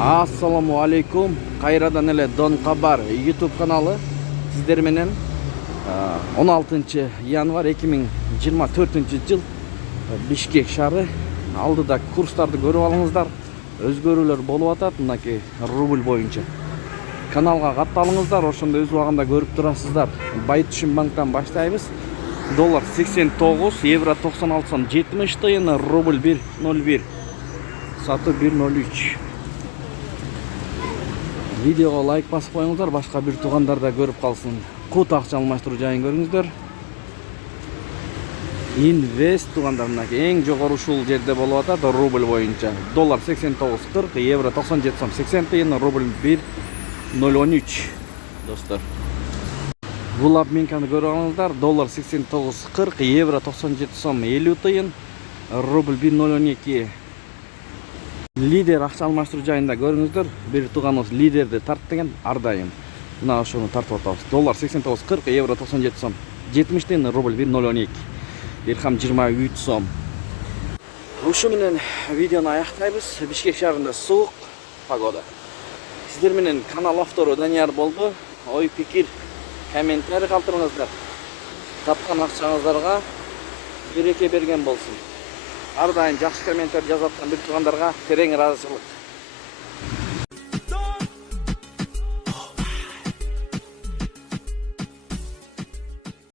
Assalamu alaikum. Kayradan ele Don Kabar YouTube kanalı. Sizler menen 16 yanvar 2024 yıl Bişkek şары aldıda kurstарды көрүп алыңыздар. Өзгөрүүлөр болуп атат мынакей рубль боюнча. Каналга катталыңыздар, ошондо өз убагында көрүп турасыздар. Байтүшүн банктан баштайбыз. Доллар 89, евро 96 сом 70 тыйын, рубль 1.01, сату 1.03. Видеоға лайк басып қойыңыздар, башқа бір туғандар да көріп қалсын. Кут акча алмаштыруу жайын көрүңүздөр. Инвест туғандарына ең жогору ушул жерде болуп атат рубль боюнча. Доллар 89.40, евро 97 сом 80 тыйын, рубль 1.013. Достор, бул обменканы көрүп алыңыздар. Доллар 89.40, евро 97 сом 50 тыйын, рубль 1.012. Лидер акча алмаштыруу жайында көрүңүздөр. Бир тууганыбыз лидерди тарттыган ардайым. Мына ошону тартып атабыз. Доллар 89.40, евро 97 сом 70 тыйын, рубль 1.012. Дирхам 23 сом. Ушу менен видеону аяктайбыз. Бишкек шаарында суук погода. Сиздер менен канал автору Данияр болду. Ой, пикир, комментарий калтырыңыздар. Тапкан акчаңыздарга береке берген болсун. Ар дайым жакшы комментарий жазып аткан бир туугандарга терең ыраазычылык.